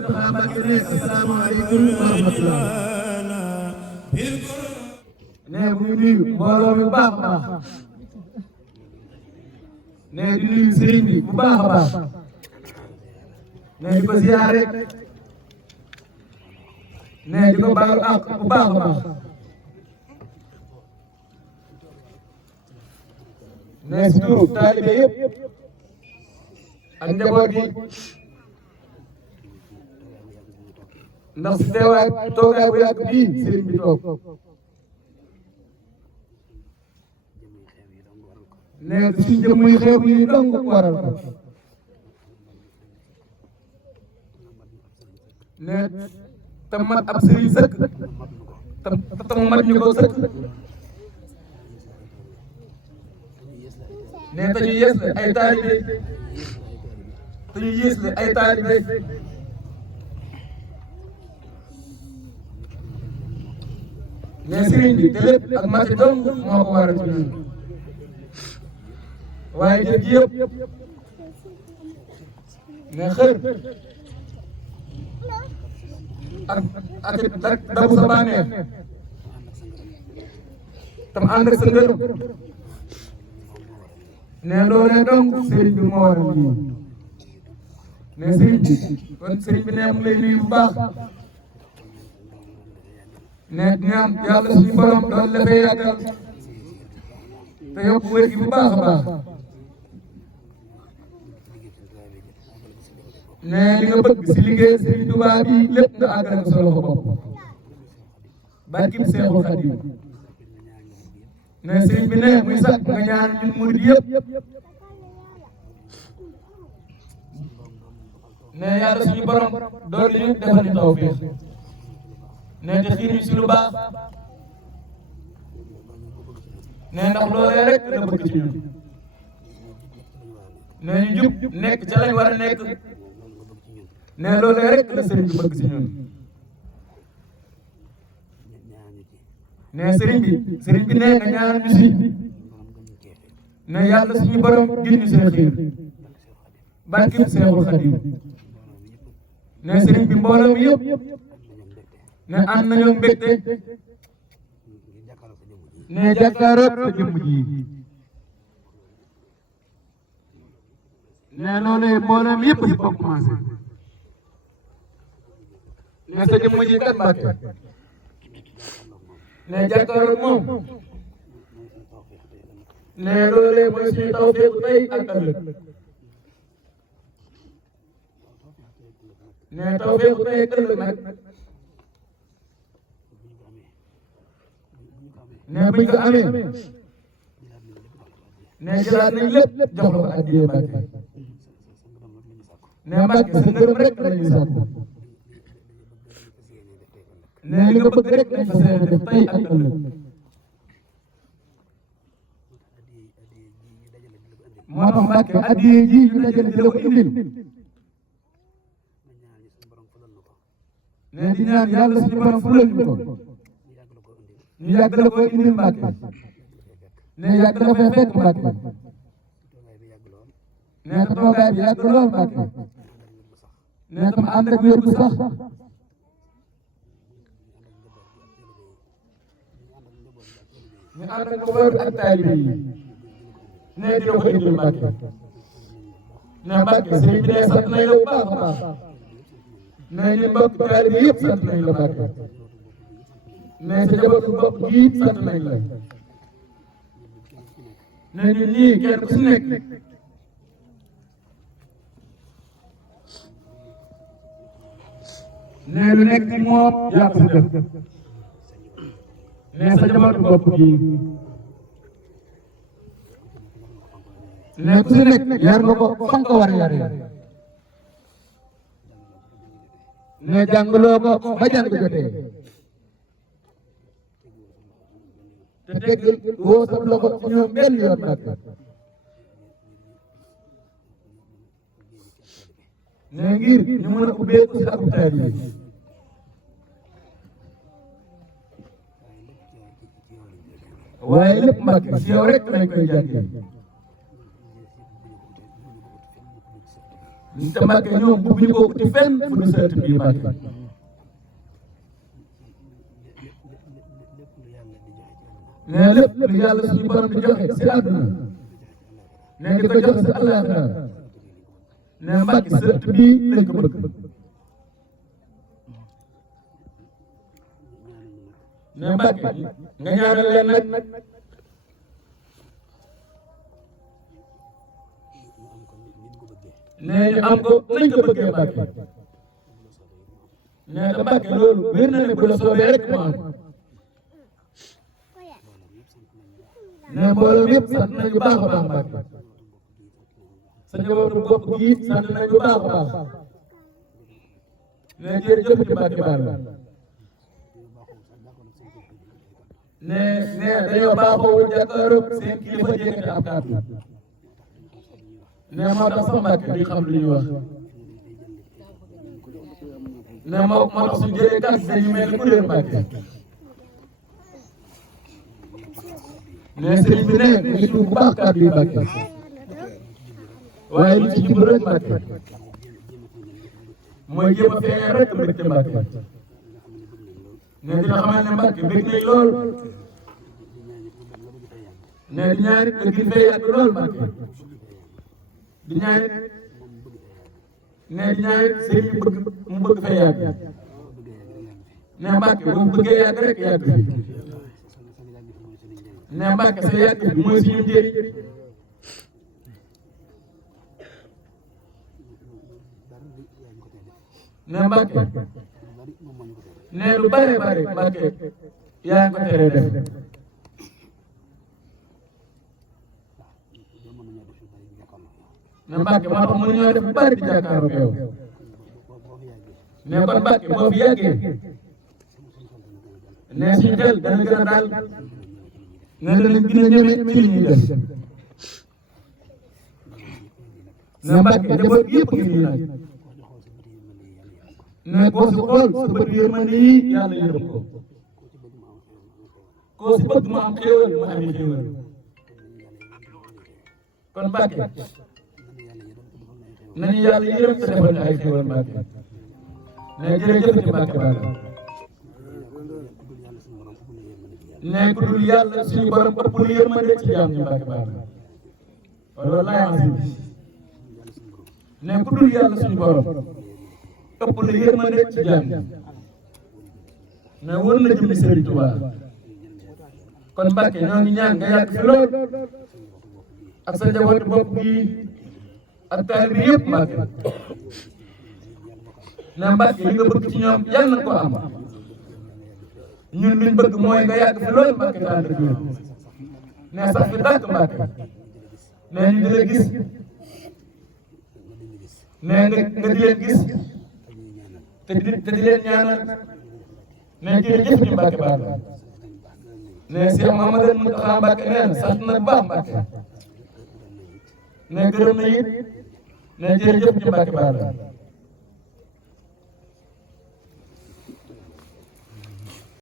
Mountakha Mbacké ne asalaamaaleykum wa rahmatulah. ne mu ngi nuyu mbooloo mi bu baax a baax. ne di nuyu sëriñ bi bu baax a baax. ne di ko ziyaare. ne di ko baalu àq bu baax a baax. ne surtout taalibe yëpp ak njaboot gi ndax si teewaay toogaay bu yàgg bii sëriñ bi toog ne suñ jëmm yi xew yi dong waral ko ne te mat ab sëriñ sëkk te mat ñu ko sëkk ne te ñu yées la ay taalibe te ñu yées la ay taalibe ne sëriñ bi te lépp ak mati dong moo ko waral ci ñun waaye jëf ji yëpp ne xër ak dabu sa bànneex tam ànd ak sa ngërëm ne loolee dong sëriñ bi moo waral lii ne sëriñ bi kon sëriñ bi ne mu lay nuyu bu baax ne ñaan yàlla suñu borom doon la fay yàggal te yokk wér gi bu baax a baax ne li nga bëgg si liggéey Sëriñ Tuubaa bi lépp nga àggale ko sa loxo bopp barkim Seexul Xadiim ne sëriñ bi ne muy sax nga ñaan ñun murid yëpp ne yàlla suñu borom doon li ñu defal ñu tawfeex ne te xiir ñu si lu baax ne ndax loolee rek la bëgg ci ñun ne ñu jub nekk ca lañ war a nekk ne loolee rek la sëriñ bi bëgg si ñun ne sëriñ bi ne nga ñaanal ñu si ne yàlla suñu borom gën ñu seen xiir barkim Seexul Xadiim ne sëriñ bi mbooloo mi yëpp ne ànd nañoo mbégte ne jàkkaaroot sa jëmm ji ne loolee mbooloo mi yëpp si bokk commencé ne sa jëmm ji kat Mbàkke ne jàkkaaroot moom ne loolee mooy suñu tawfeex tey ak ëllëg ne tawfeex tey ak ëllëg nag ne buñ ko amee ne jëlaat nañ lépp jox la ko addiyee Mbàkke ne Mbàkke sa ngërëm rek la ñuy sàkku ne li nga bëgg rek lañ fa seen def tey ak ëllëg moo tax Mbàkke addiyee ji ñu dajale di la ko indil ne di ñaan yàlla suñu borom fulal ñu ko ñu yàgg la koy indil Mbàkke ne yàgg la fay fekk Mbàkke ne ko toogaay bi yàgg lool Mbàkke ne tam ànd ak wér gu sax ñu ànd ak njaboot ak taalibe yi ne di la ko indil Mbàkke ne Mbàkke sëriñ bi ne sant nañ la bu baax a baax ne ñu mbokk taalibe yëpp sant nañ la Mbàkke ne sa njabootu bopp gi sant nañ la ne ñun ñii kenn ku si nekk ne lu nekk ci moom yaa ko si def ne sa njabootu bopp gi ne ku si nekk yar nga ko fan ko war a yaree ne jàngaloo ko ba jàng jotee te dégg woo sa loxo ci ñoom benn yoon Mbàkke ne ngir ñu mën a ubbeeku si ak taalibe yi waaye lépp Mbàkke si yow rek lañ koy jàngee te Mbàkke ñoom bu ñu ko uti fenn fu du seet bii Mbàkke ne lépp lu yàlla suñu borom di joxe si àdduna ne di ko joxe si àllaaxira ne Mbàkke seet bii lañ ko bëgg ne Mbàkke nga ñaanal leen nag ne ñu am ko nañ ko bëggee Mbàkke ne te Mbàkke loolu wér na ne bu la soobee rek mu am ne mbooloo yëpp sant nañu baax a baax Mbàkke sa njabootu bopp gi sant nañu baax a baax ne jërëjëf ci Mbàkke Balla ne dañoo baaxoo jàkkaarloog seen kilifa yëkkati ab kàddu ne moo tax sax Mbàkke di xam lu ñuy wax ne moo tax suñu jëlee kàddu dañu mel ni ku leen Mbàkke ne sëriñ bi ne ngi tuub bu baax kàddu yi Mbàkke waaye li ci jublu rek Mbàkke mooy jéem a feeñal rek mbégte Mbàkke ne dina xamal ne Mbàkke bég nañ lool ne di ñaanit nga gën fee yàgg lool Mbàkke di ñaanit ne di ñaanit sëriñ bi bëgg mu bëgg fee yàgg ne Mbàkke bu mu bëggee yàgg rek yàgg fi ne Mbàkke sa yàgg bi mooy suñu njëriñ ne Mbàkke ne lu bare bare Mbàkke yaa ngi ko teree def ne Mbàkke moo tax mënuñoo def bu bari di jàkkaarloo yow ne kon Mbàkke boo fi yàggee ne suñu xel dana gën a daal ne danañ gën a ñeme ci li ñuy def ne Mbàkke njaboot yëpp ngi nii nag ne koo si xool sa bët yërmande yi yàlla yërëm ko koo si bëgg mu am xéewal mu amee xéewal kon Mbàkke nañu yàlla yërëm te defal ñu ay xéewal Mbàkke ne jërëjëf ci Mbàkke Balla ne ku dul yàlla suñu borom ëpp lu yërmande ci jaam ñu Mbàkke Balla loolu laay wax ne ku dul yàlla suñu borom ëpp lu yërmande ci jaam ne wër na jëmmi Sëriñ Tuubaa kon Mbàkke ñoo ngi ñaan nga yàgg fi lool ak sa njabootu bopp gi ak taalibe bi yëpp Mbàkke ne Mbàkke yi nga bëgg ci ñoom yàlla na ko am ñun liñ bëgg mooy nga yàgg fi lool Mbàkke daal dëgg ne sax fi dàkk Mbàkke ne ñu di la gis ne nga di leen gis te di leen ñaanal ne jërëjëf ci Mbàkke Balla ne Cheikh Mouhamadou Mountakha Mbàkke nee na sant na bu baax Mbàkke ne gërëm na it ne jërëjëf ci Mbàkke Balla